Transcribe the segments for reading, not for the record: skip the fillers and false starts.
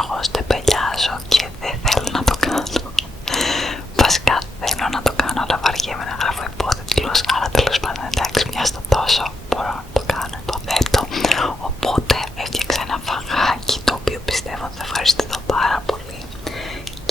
εγώ στεμπελιάζω και δεν θέλω να το κάνω. Βασικά θέλω να το κάνω, αλλά βαριέμαι να γράφω υπόθετη γλώσσα. Άρα τέλος πάντων, εντάξει, μια στο τόσο μπορώ να το κάνω, υποθέτω. Οπότε έφτιαξα ένα φαγάκι το οποίο πιστεύω ότι θα ευχαριστηθώ πάρα πολύ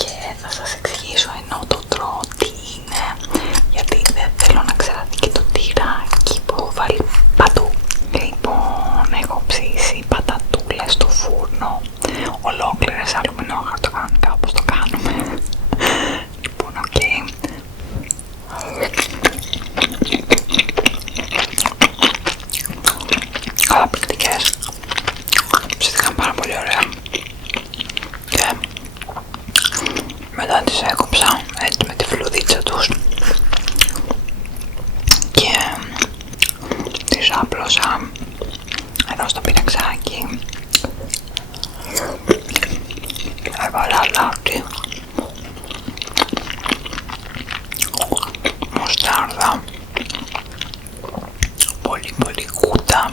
και θα σας εξηγήσω ενώ το τρώω τι είναι, γιατί δεν θέλω να ξέρατε και το τυράκι που έχω βάλει παντού. Λοιπόν, έχω ψήσει πατατούλες στο φούρνο, ολόκληρες αλουμινόχαρτο κανονικά όπως το κάνουμε. Λοιπόν, οκ. Καταπληκτικές. Ψήθηκαν πάρα πολύ ωραία. Και μετά τις έκοψα έτσι με τη φλουδίτσα τους και τις άπλωσα εδώ στο πιναξάκι. Έβαλα αλάτι, μουστάρδα, πολύ κούτα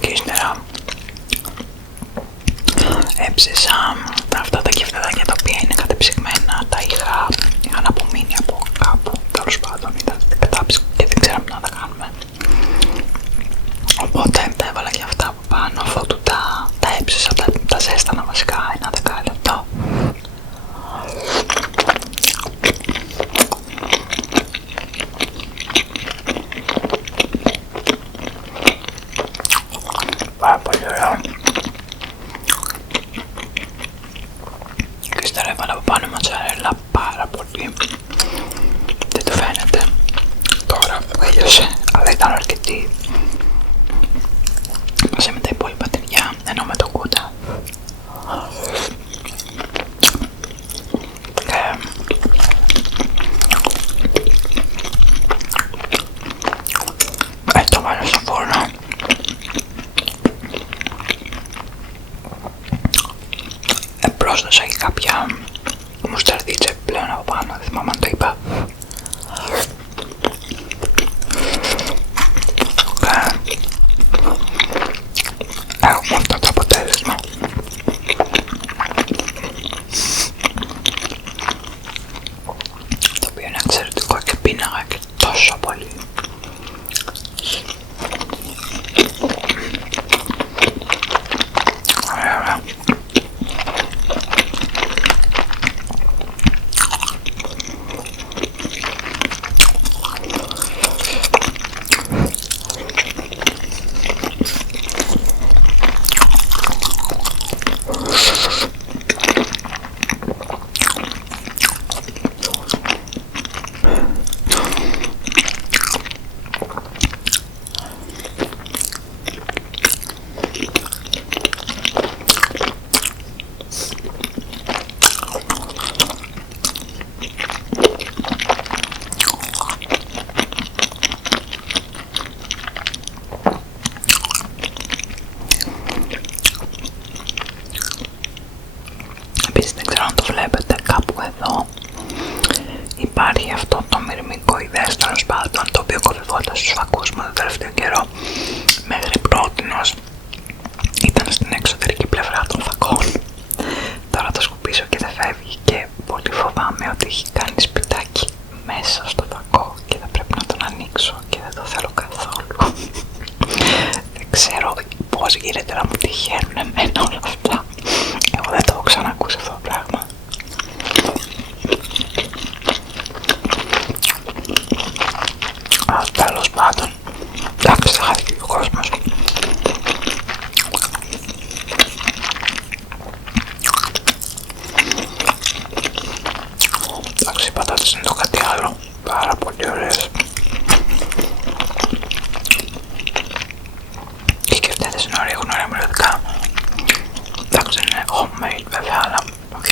και ύστερα έψησα αυτά τα κεφτεδάκια τα οποία είναι κατεψυγμένα, τα είχαν απομείνει από κάπου, τέλος πάντων ήταν κατάψυγμα και δεν ξέραμε να τα κάνουμε, οπότε τα έβαλα και αυτά από πάνω αφού του τα έψησα, τα ζέστανα βασικά ένα δεκάλεπτο. Πάρα πολύ ωραίο. Και ύστερα έβαλα από πάνω μοτσαρέλα πάρα πολύ. Δεν το φαίνεται τώρα που έλειωσε, αλλά ήταν αρκετή μαζί με τα υπόλοιπα τυριά, ενώ με το κούτα. Και το βάλω στο φούρνο. Πρόσθεσα και κάποια μουσταρδίτσα επιπλέον από πάνω, δεν θυμάμαι αν το είπα. Έχουμε αυτό το αποτέλεσμα. Το οποίο είναι εξαιρετικό και πίναγα και τόσο πολύ. Ωραία. Βλέπετε κάπου εδώ υπάρχει αυτό το μυρμικοειδές τέλος πάντων, το οποίο κολυβόταν στους φακούς μου τον τελευταίο καιρό. Μέχρι πρότινος ήταν στην εξωτερική πλευρά των φακών. Τώρα το σκουπίσω και δεν φεύγει και πολύ φοβάμαι ότι έχει κάνει σπιτάκι μέσα στο φακό και θα πρέπει να τον ανοίξω και δεν το θέλω καθόλου. Δεν ξέρω πώς γίνεται να μου τυχαίνουν εμένα όλα αυτά. Εγώ δεν το έχω ξανακούσει αυτό το πράγμα. Τέλος πάντων, εντάξει, θα χάθηκε ο κόσμος. Εντάξει, οι πατάτες είναι το κάτι άλλο, πάρα πολύ ωραίες. Και οι κεφτέδες είναι ωραίες, έχουν ωραία μυρωδικά. Εντάξει, είναι homemade βέβαια, αλλά οκ.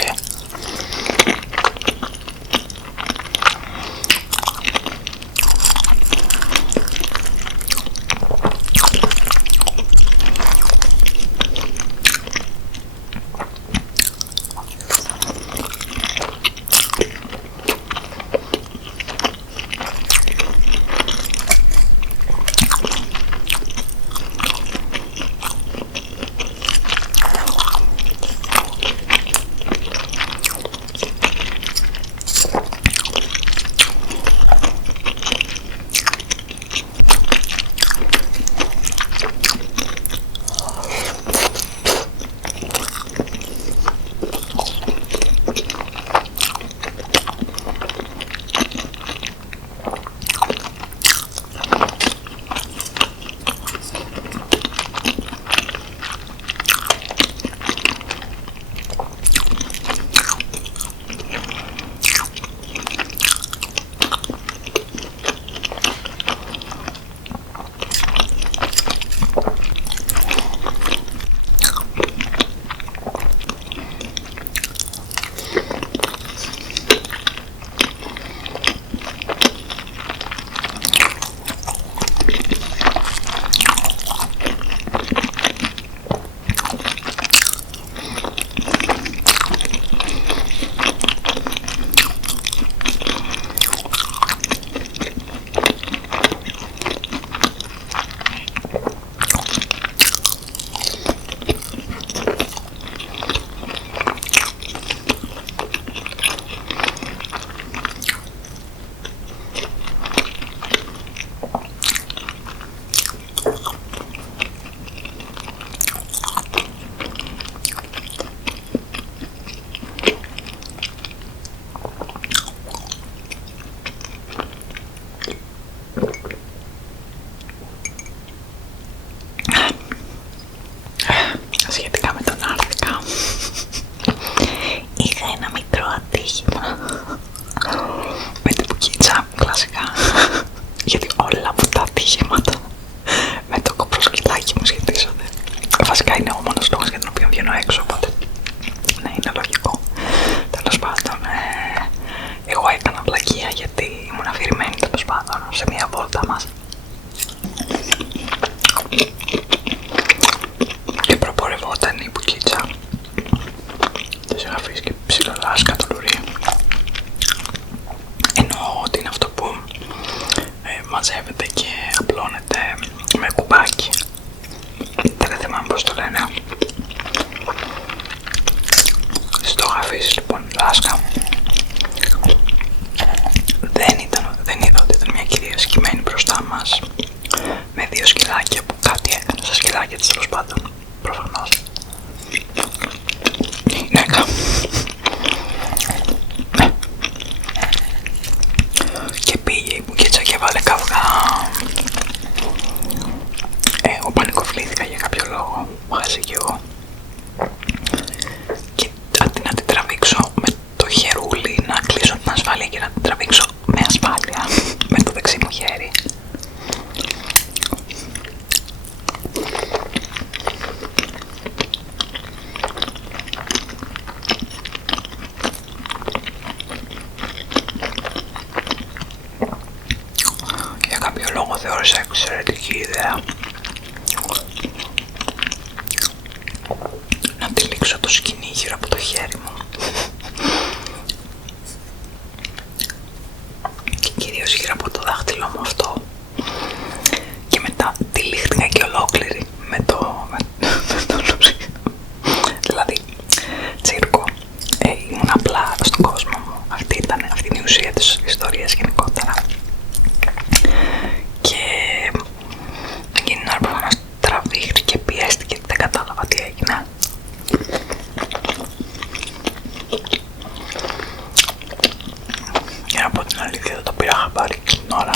βασικά είναι ο μόνος λόγος για τον οποίο βγαίνω έξω, οπότε ναι, είναι λογικό. Τέλος πάντων, εγώ έκανα πλακία γιατί ήμουν αφηρημένη τέλος πάντων σε μια βόλτα μας και προπορευόταν η μπουκίτσα. Της είχα αφήσει και ψιλολάσκα το λουρί. Εννοώ ότι είναι αυτό που μαζεύεται και απλώνεται με κουμπάκι. Δεν θυμάμαι πώς το λένε. Στο είχα αφήσει λοιπόν λάσκα. Δεν είδα ότι ήταν μια κυρία σκυμμένη μπροστά μας με δύο σκυλάκια που κάτι έκανε στα σκυλάκια της τέλος πάντων. Προφανώς γυναίκα. Και πήγε η μπουκίτσα και βάλε καυγά. Εγώ πανικοβλήθηκα για κάποιο λόγο, χάσει κι εγώ. Και αντί να την τραβήξω με το χερούλι, να κλείσω την ασφάλεια και να την τραβήξω με ασφάλεια με το δεξί μου χέρι, για κάποιο λόγο θεώρησα εξαιρετική ιδέα να τυλίξω το σκοινί γύρω από το χέρι μου και κυρίως γύρω από το δάχτυλο μου αυτό, και μετά τυλίχτηκα και ολόκληρη με το λουρί. Δηλαδή τσίρκο. Ήμουν απλά στον κόσμο μου. Αυτή είναι η ουσία της ιστορίας γενικότερα. Και εκείνη την ώρα προφανώς τραβήχτηκε, πιέστηκε, δεν κατάλαβα τι έγινε. Για να πω την αλήθεια, δεν το πήρα χαμπάρι την ώρα.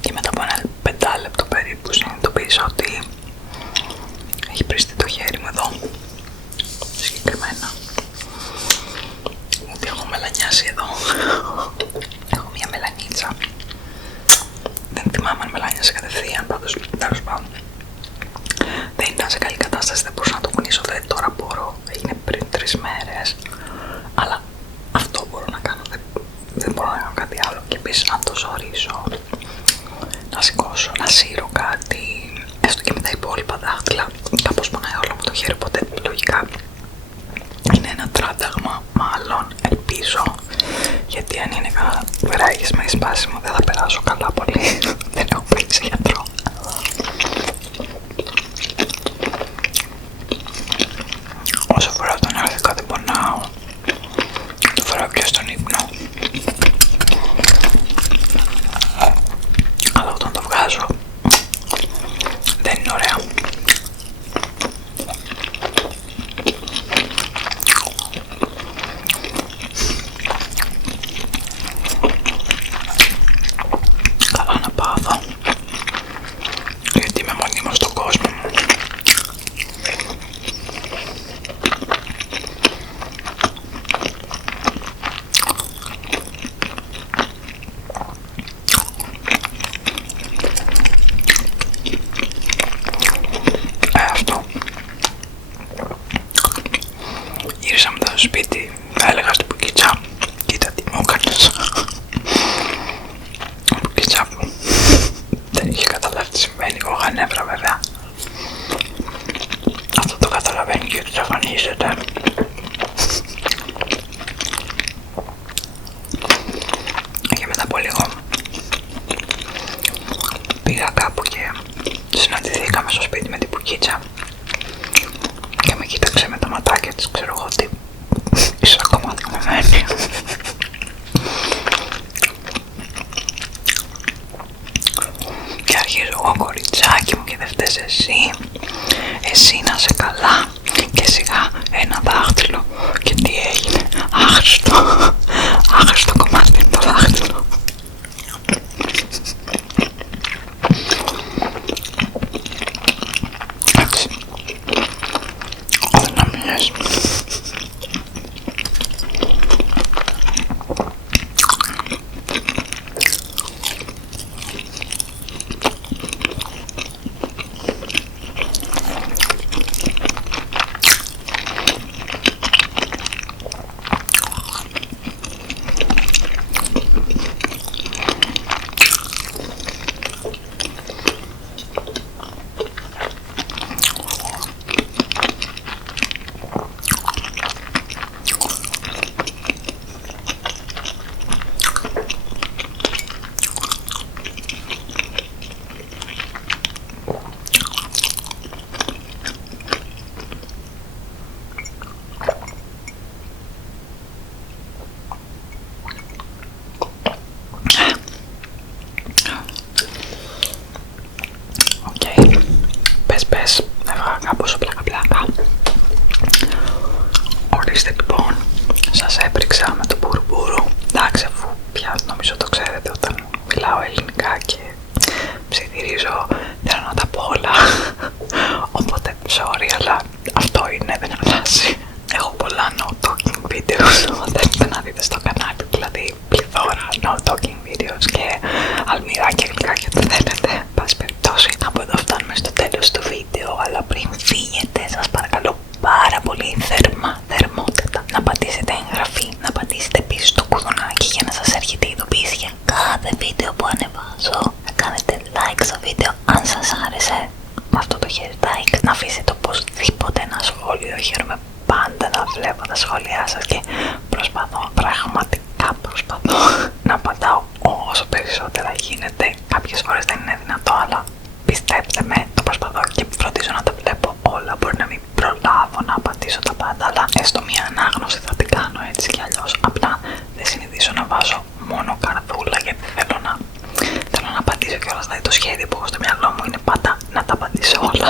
Και μετά από ένα 5 λεπτό περίπου συνειδητοποίησα ότι έχει πριστεί το χέρι μου εδώ, συγκεκριμένα, ότι έχω μελανιάσει εδώ. Έχω μια μελανίτσα. Δεν θυμάμαι αν μελάνιασε κατευθείαν, πάντως τέλος πάντων δεν ήταν σε καλή κατάσταση, δεν μπορούσα να το κουνήσω. Δηλαδή τώρα μπορώ, έγινε πριν 3 μέρες, αλλά αυτό μπορώ να κάνω, δεν μπορώ να κάνω κάτι άλλο. Και επίσης να το ζωρίσω, να σηκώσω, να σύρω κάτι, έστω και με τα υπόλοιπα δάχτυλα, κάπως πονάει όλο μου το χέρι, οπότε λογικά είναι ένα τράνταγμα, μάλλον ελπίζω, γιατί αν είναι κανένα ράγισμα ή σπάσιμο δεν θα περάσω καλά πολύ. Δεν έχω πάει σε γιατρό. Όσο φοράω τον αρχικά δεν πονάω, το φοράω και στον ύπνο, αλλά όταν το βγάζω δεν είναι ωραία. Καλά να πάθω, γιατί είμαι μονίμως στον κόσμο μου. Αυτό. Γύρισα μετά στο σπίτι, έλεγα στην μπουκίτσα, κοίτα τι μου έκανες. Η μπουκίτσα μου δεν είχε καταλάβει τι συμβαίνει, εγώ είχα νεύρα βέβαια. Αυτό το καταλαβαίνει και εξαφανίζεται. Και μετά από λίγο πήγα κάπου και συναντηθήκαμε στο σπίτι με την μπουκίτσα και με κοίταξε με τα ματάκια της, ξέρω εγώ ότι είσαι ακόμα θυμωμένη. Και αρχίζω εγώ, κοριτσάκι μου, και δεν φταίς εσύ να είσαι καλά, και σιγά ένα δάχτυλο, και τι έγινε, άχρηστο κομμάτι είναι το δάχτυλο. μήνες. Πες, έφαγα κάπως πλάκα. Ορίστε λοιπόν, σας έπριξα με το μπουρμπούρου. Εντάξει, αφού πια νομίζω το ξέρετε όταν μιλάω ελληνικά και ψιθυρίζω, θέλω να τα πω όλα. Οπότε, sorry, αλλά αυτό είναι, δεν αλλάζει. Έχω πολλά no talking videos, θέλετε να δείτε στο κανάλι, δηλαδή πληθώρα no talking videos και αλμυράκια γλυκά και ό,τι θέλετε. Πάση περιπτώσει, από εδώ φτάνουμε στο τέλος του βίντεο, αλλά πριν φύγετε σας παρακαλώ πάρα πολύ θερμότατα να πατήσετε εγγραφή, να πατήσετε πίσω στο κουδουνάκι για να σας έρχεται η ειδοποίηση για κάθε βίντεο που ανεβάζω, να κάνετε like στο βίντεο αν σας άρεσε με αυτό το χέρι like, να αφήσετε οπωσδήποτε ένα σχόλιο. Χαίρομαι πάντα να βλέπω τα σχόλιά σας και πραγματικά προσπαθώ να απαντάω όσο περισσότερα γίνεται. Κάποιες φορές δεν είναι δυνατό, αλλά πιστέψτε με, το προσπαθώ και φροντίζω να τα βλέπω όλα. Μπορεί να μην προλάβω να απαντήσω τα πάντα, αλλά έστω μια ανάγνωση θα την κάνω έτσι κι αλλιώς. Απλά δεν συνηθίζω να βάζω μόνο καρδούλα, γιατί θέλω να απαντήσω κιόλας. Δηλαδή το σχέδιο που έχω στο μυαλό μου είναι πάντα να τα απαντήσω όλα.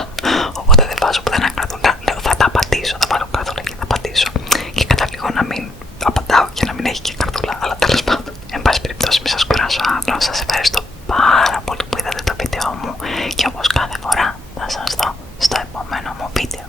Οπότε δεν βάζω πουθενά καρδούλα. Λέω θα τα απαντήσω, θα βάλω καρδούλα και θα απαντήσω. Και καταλήγω να μην απαντάω και να μην έχει και καρδούλα. Αλλά τέλος πάντων, εν πάση περιπτώσει, μην σας κουράσω άλλο. Σας ευχαριστώ πάρα πολύ που είδατε το βίντεο μου και όπως κάθε φορά θα σας δω στο επόμενο μου βίντεο.